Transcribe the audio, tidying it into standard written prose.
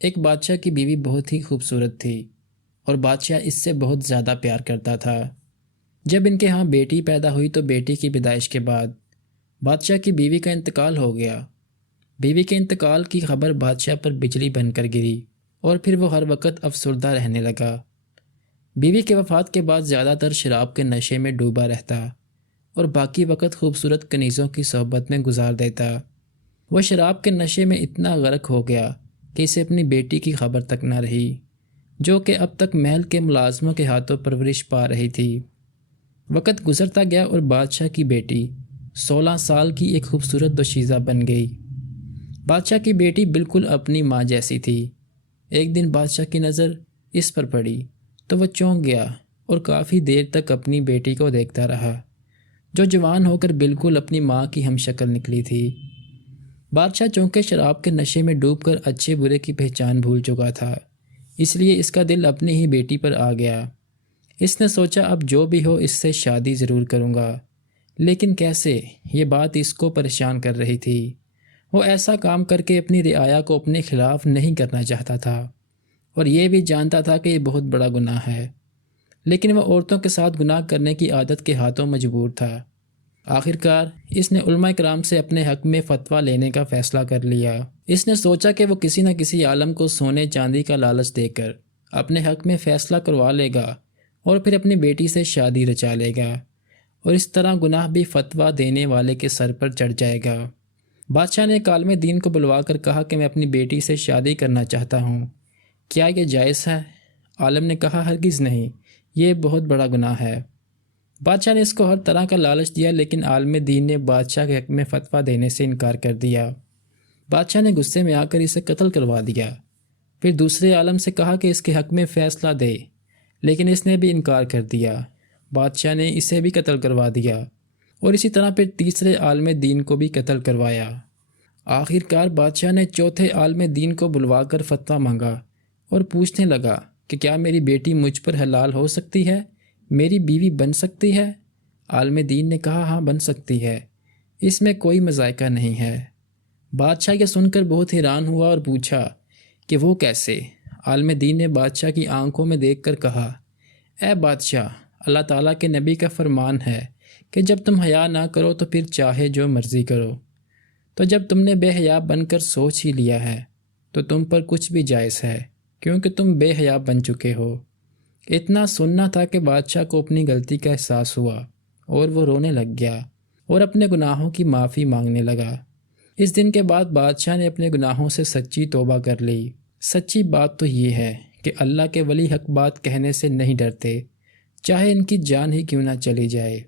ایک بادشاہ کی بیوی بہت ہی خوبصورت تھی اور بادشاہ اس سے بہت زیادہ پیار کرتا تھا۔ جب ان کے ہاں بیٹی پیدا ہوئی تو بیٹی کی پیدائش کے بعد بادشاہ کی بیوی کا انتقال ہو گیا۔ بیوی کے انتقال کی خبر بادشاہ پر بجلی بن کر گری اور پھر وہ ہر وقت افسردہ رہنے لگا۔ بیوی کے وفات کے بعد زیادہ تر شراب کے نشے میں ڈوبا رہتا اور باقی وقت خوبصورت کنیزوں کی صحبت میں گزار دیتا۔ وہ شراب کے نشے میں اتنا غرق ہو گیا کہ اسے اپنی بیٹی کی خبر تک نہ رہی، جو کہ اب تک محل کے ملازموں کے ہاتھوں پرورش پا رہی تھی۔ وقت گزرتا گیا اور بادشاہ کی بیٹی 16 سال کی ایک خوبصورت دوشیزہ بن گئی۔ بادشاہ کی بیٹی بالکل اپنی ماں جیسی تھی۔ ایک دن بادشاہ کی نظر اس پر پڑی تو وہ چونک گیا اور کافی دیر تک اپنی بیٹی کو دیکھتا رہا، جو جوان ہو کر بالکل اپنی ماں کی ہم شکل نکلی تھی۔ بادشاہ چونکہ شراب کے نشے میں ڈوب کر اچھے برے کی پہچان بھول چکا تھا، اس لیے اس کا دل اپنی ہی بیٹی پر آ گیا۔ اس نے سوچا اب جو بھی ہو اس سے شادی ضرور کروں گا، لیکن کیسے؟ یہ بات اس کو پریشان کر رہی تھی۔ وہ ایسا کام کر کے اپنی رعایا کو اپنے خلاف نہیں کرنا چاہتا تھا اور یہ بھی جانتا تھا کہ یہ بہت بڑا گناہ ہے، لیکن وہ عورتوں کے ساتھ گناہ کرنے کی عادت کے ہاتھوں مجبور تھا۔ آخرکار اس نے علماء کرام سے اپنے حق میں فتویٰ لینے کا فیصلہ کر لیا۔ اس نے سوچا کہ وہ کسی نہ کسی عالم کو سونے چاندی کا لالچ دے کر اپنے حق میں فیصلہ کروا لے گا اور پھر اپنی بیٹی سے شادی رچا لے گا، اور اس طرح گناہ بھی فتویٰ دینے والے کے سر پر چڑھ جائے گا۔ بادشاہ نے ایک عالم دین کو بلوا کر کہا کہ میں اپنی بیٹی سے شادی کرنا چاہتا ہوں، کیا یہ جائز ہے؟ عالم نے کہا ہرگز نہیں، یہ بہت بڑا گناہ ہے۔ بادشاہ نے اس کو ہر طرح کا لالچ دیا، لیکن عالم دین نے بادشاہ کے حق میں فتویٰ دینے سے انکار کر دیا۔ بادشاہ نے غصے میں آ کر اسے قتل کروا دیا۔ پھر دوسرے عالم سے کہا کہ اس کے حق میں فیصلہ دے، لیکن اس نے بھی انکار کر دیا۔ بادشاہ نے اسے بھی قتل کروا دیا اور اسی طرح پھر تیسرے عالم دین کو بھی قتل کروایا۔ آخرکار بادشاہ نے چوتھے عالم دین کو بلوا کر فتویٰ مانگا اور پوچھنے لگا کہ کیا میری بیٹی مجھ پر حلال ہو سکتی ہے، میری بیوی بن سکتی ہے؟ عالم دین نے کہا ہاں بن سکتی ہے، اس میں کوئی مذائقہ نہیں ہے۔ بادشاہ یہ سن کر بہت حیران ہوا اور پوچھا کہ وہ کیسے؟ عالم دین نے بادشاہ کی آنکھوں میں دیکھ کر کہا، اے بادشاہ، اللہ تعالیٰ کے نبی کا فرمان ہے کہ جب تم حیا نہ کرو تو پھر چاہے جو مرضی کرو، تو جب تم نے بے حیا بن کر سوچ ہی لیا ہے تو تم پر کچھ بھی جائز ہے، کیونکہ تم بے حیا بن چکے ہو۔ اتنا سننا تھا کہ بادشاہ کو اپنی غلطی کا احساس ہوا اور وہ رونے لگ گیا اور اپنے گناہوں کی معافی مانگنے لگا۔ اس دن کے بعد بادشاہ نے اپنے گناہوں سے سچی توبہ کر لی۔ سچی بات تو یہ ہے کہ اللہ کے ولی حق بات کہنے سے نہیں ڈرتے، چاہے ان کی جان ہی کیوں نہ چلی جائے۔